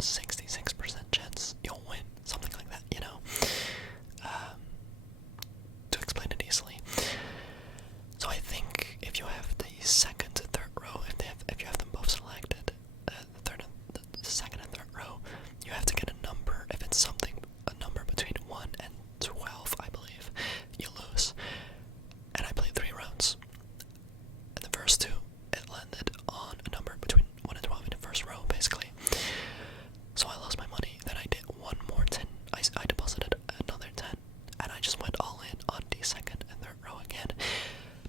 66% chance you'll win, something like that, you know. To explain it easily. So I think if you have the second and third row, if you have them both selected, the second and third row, you have to get a number. If it's a number between 1 and 12, I believe, you lose. And I played 3 rounds. And the first 2, it landed on a number between 1 and 12 in the first row, basically. So I lost my money. Then I did one more 10. I deposited another 10. And I just went all in on the second and third row again.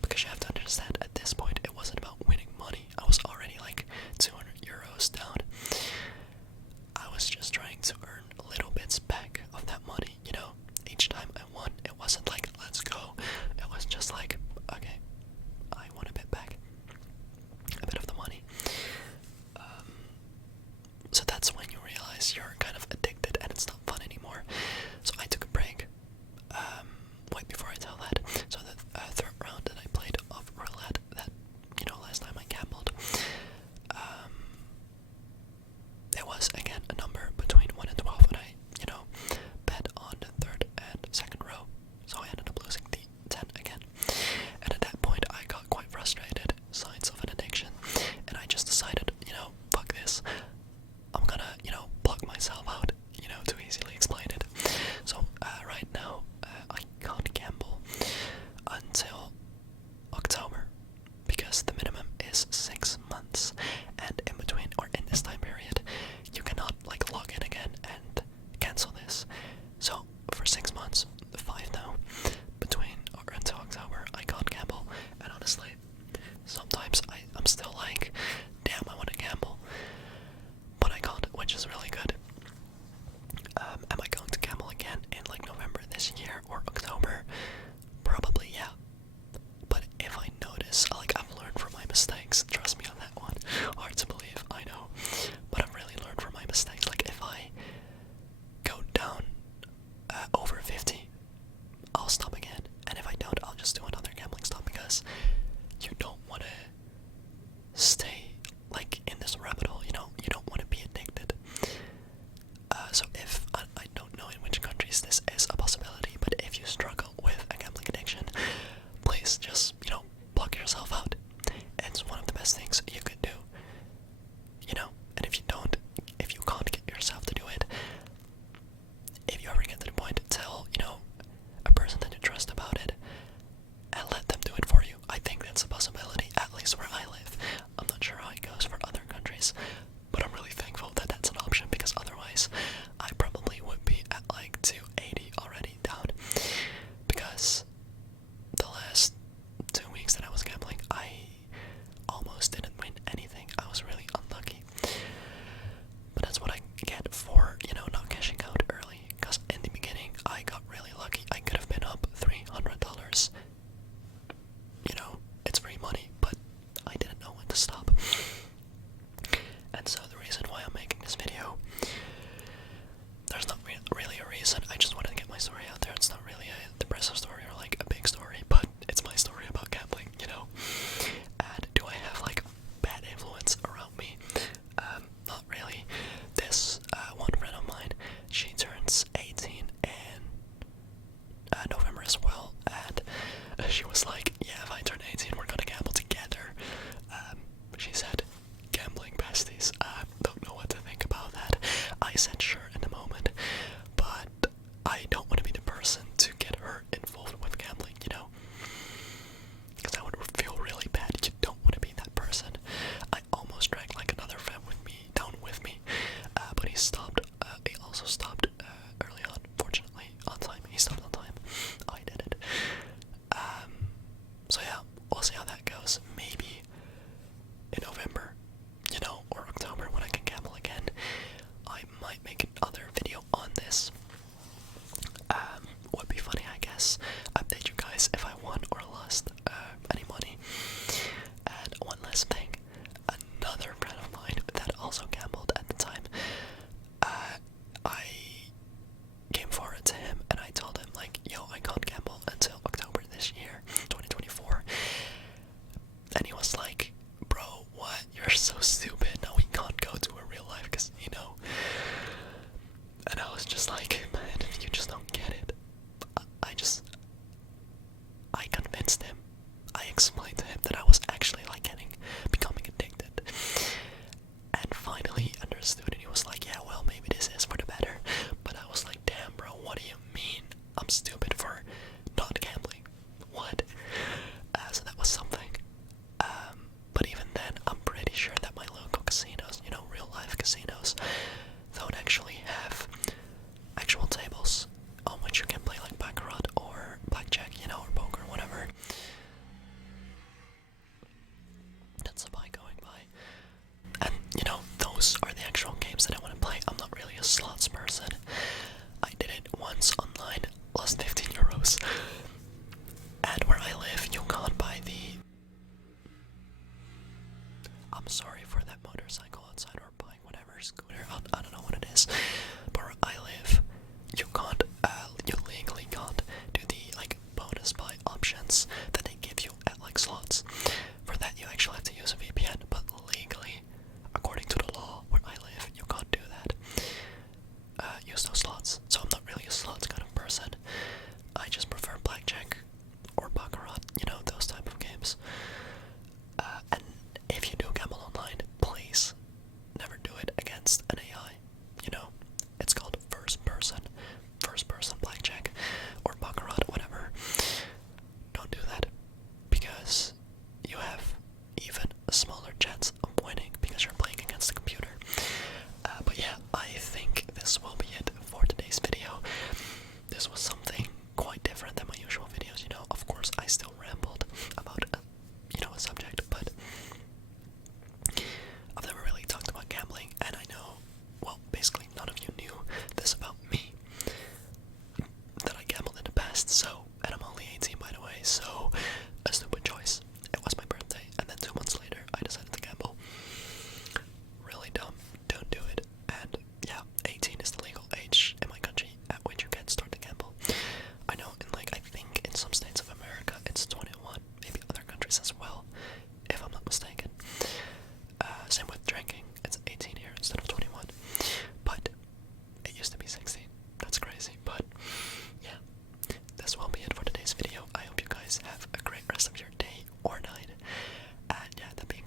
Because you have to understand, at this point, it wasn't about winning money. I was already like 200 euros down. I was just trying to earn little bits back of that money, you know. Each time I won, it wasn't like, let's go. It was just like, okay, I want a bit back. A bit of the money. So that's when you realize you're kind of addicted and it's not fun anymore. So I took a break. Wait, before I tell that, so the third round that I played of roulette, that, you know, last time I gambled, it was again a number between 1 and 12, and I, you know, bet on the third and second row, so I ended up losing the 10 again. And at that point I got quite frustrated, signs of an addiction, and I just decided, you know, fuck this, I'm gonna, you know, plug myself out, you know, to easily explain it. So right now I can't gamble until October, because the minimum is 6 months, and in between, or in this time period, you cannot like log in again and cancel this. So for 6 months, 5 now, between or until October, I can't gamble. And honestly, sometimes I'm still like, damn, I want to gamble, but I can't, which is really good. Am I going to gamble again in like November this year or October? Probably, yeah. But if I notice, like, I've learned from my mistakes, trust me on that one. Hard to believe, I know. But I've really learned from my mistakes. Like, if I go down over 50, I'll stop again. And if I don't, I'll just do another gambling stop, because you don't want to stay, like, in this rabbit hole, you know? You don't want to be addicted. So if, I don't know in which countries this is a possibility, but if you struggle with a gambling addiction, please just, you know, block yourself out. It's one of the best things you could do, you know. And if you can't get yourself to do it, if you ever get to the point, tell, you know, a person that you trust about it, and let them do it for you. I think that's a possibility, at least where I live. I'm not sure how it goes for other countries, but I'm really thankful that that's an option, because otherwise I probably would be at like 280 already down, because the last 2 weeks that I was gambling, I almost didn't win anything. I was really unlucky. But that's what I get for, you know, not cashing out early, because in the beginning I got really lucky. I could have been up $300. You know, it's free money, but I didn't know when to stop. And so the reason why I'm making this video, there's not really a reason. I just wanted to get my story out there. It's not really a depressive story or like a big story, but it's my story about gambling, you know. And do I have like bad influence around me? Not really. This one friend of mine, she turns 18 in November as well, and she was like, yeah, if I turn 18, we're gonna gamble together. She said, gambling besties. Don't know what to think about that. I said sure in the moment, but I don't want to be the person to get her involved with gambling, you know? Because that would feel really bad. You don't want to be that person. I almost dragged like another friend down with me, but he stopped. He also stopped early on, fortunately, on time. He stopped on time. I did it. So yeah, we'll see how that goes. Maybe in November, you know, or October,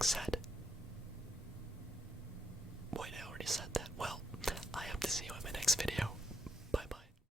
next set.